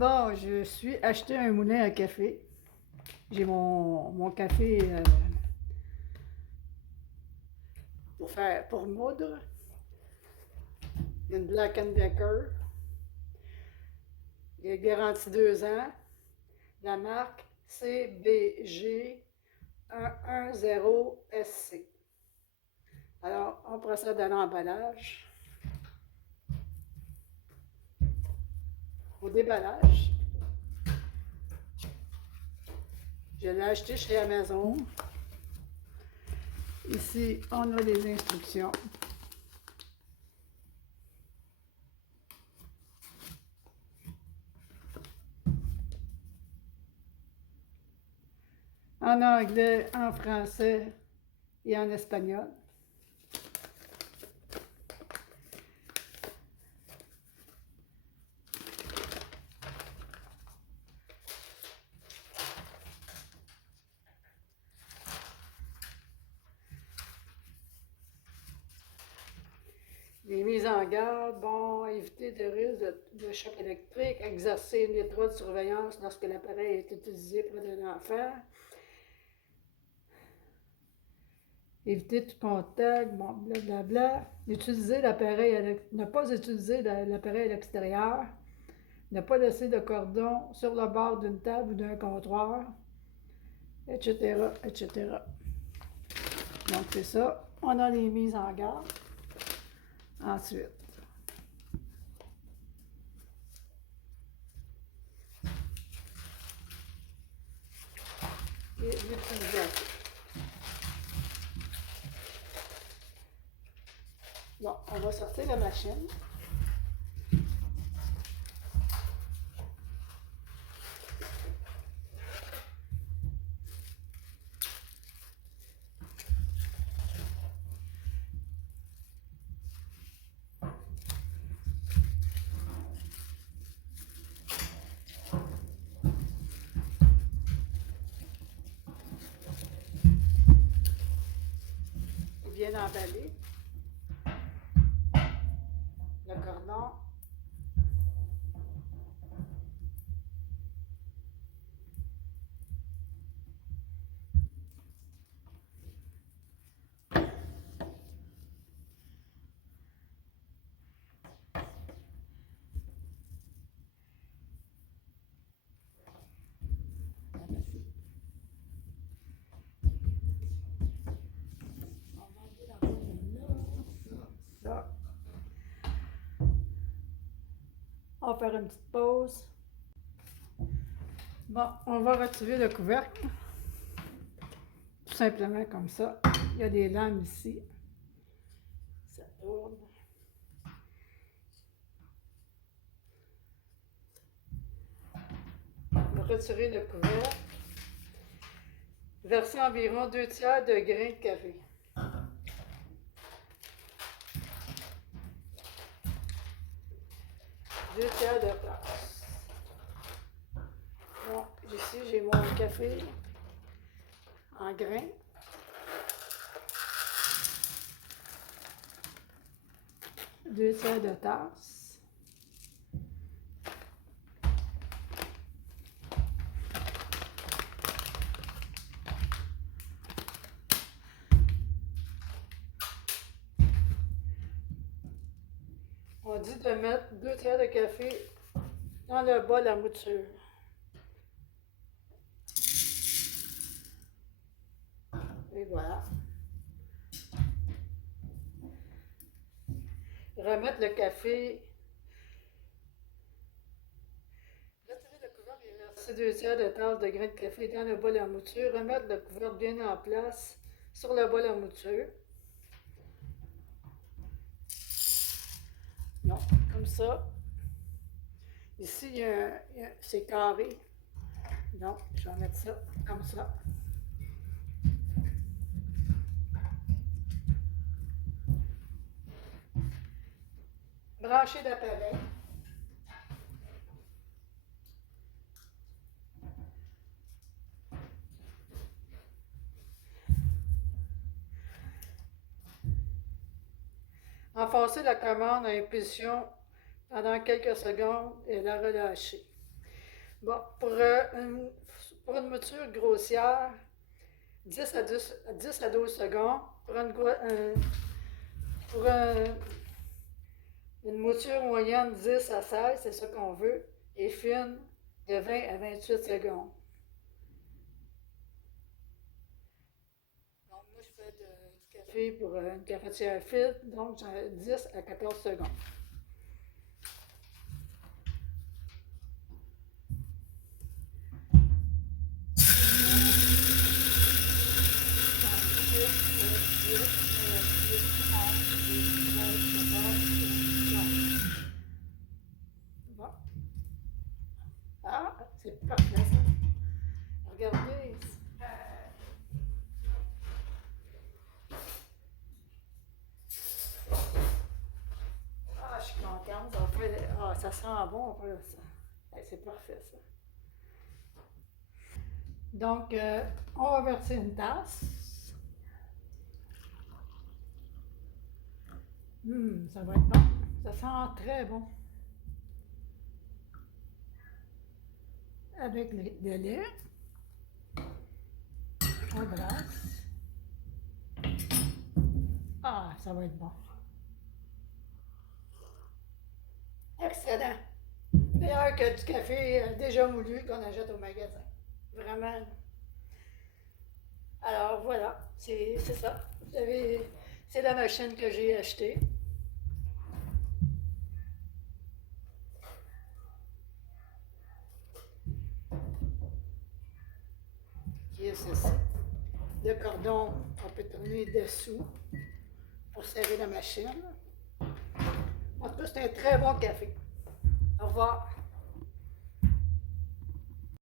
Bon, je suis acheté un moulin à café. J'ai mon café pour moudre. Une Black Decker. Il est garanti 2 ans. La marque CBG 110SC. Alors, on procède à l'emballage. Au déballage. Je l'ai acheté chez Amazon. Ici, on a les instructions. En anglais, en français et en espagnol. Les mises en garde, bon, éviter de risques de choc électrique, exercer une étroite surveillance lorsque l'appareil est utilisé près d'un enfant, éviter tout contact, bon, blablabla, utiliser l'appareil, ne pas utiliser l'appareil à l'extérieur, ne pas laisser de cordon sur le bord d'une table ou d'un comptoir, etc., etc. Donc c'est ça, on a les mises en garde. Ensuite, et l'utilisation. Bon, on va sortir la machine. Bien emballé. Le cordon. Ça. On va faire une petite pause. Bon, on va retirer le couvercle. Tout simplement comme ça. Il y a des lames ici. Ça tourne. On va retirer le couvercle. Verser environ 2/3 de grains de café. Deux tiers de tasse. Bon, ici j'ai mon café en grains. Deux tiers de tasse. On dit de mettre 2/3 de café dans le bol à mouture. Et voilà. Remettre le café. Retirer le couvercle et verser 2/3 de tasse de grains de café dans le bol à mouture. Remettre le couvercle bien en place sur le bol à mouture. Non, comme ça. Ici, c'est carré. Donc, je vais mettre ça comme ça. Brancher l'appareil. Enfoncer la commande à impulsion pendant quelques secondes et la relâcher. Bon, pour une mouture grossière, 10 à 12 secondes. Pour une mouture moyenne, 10 à 16, c'est ça qu'on veut. Et fine, de 20 à 28 secondes. Donc, moi, je fais du café pour une cafetière filtre, donc j'ai 10 à 14 secondes. Bon. Ah, c'est parfait ça. Regardez. Ah, je suis contente. Ça sent bon. C'est parfait ça. Donc, on va verser une tasse. Ça va être bon. Ça sent très bon. Avec le lait, on brasse. Ah, ça va être bon. Excellent. Meilleur que du café déjà moulu qu'on achète au magasin. Vraiment. Alors voilà, c'est ça. C'est la machine que j'ai achetée. Qui est ceci. Le cordon, on peut tourner dessous pour serrer la machine. En tout cas, c'est un très bon café. Au revoir.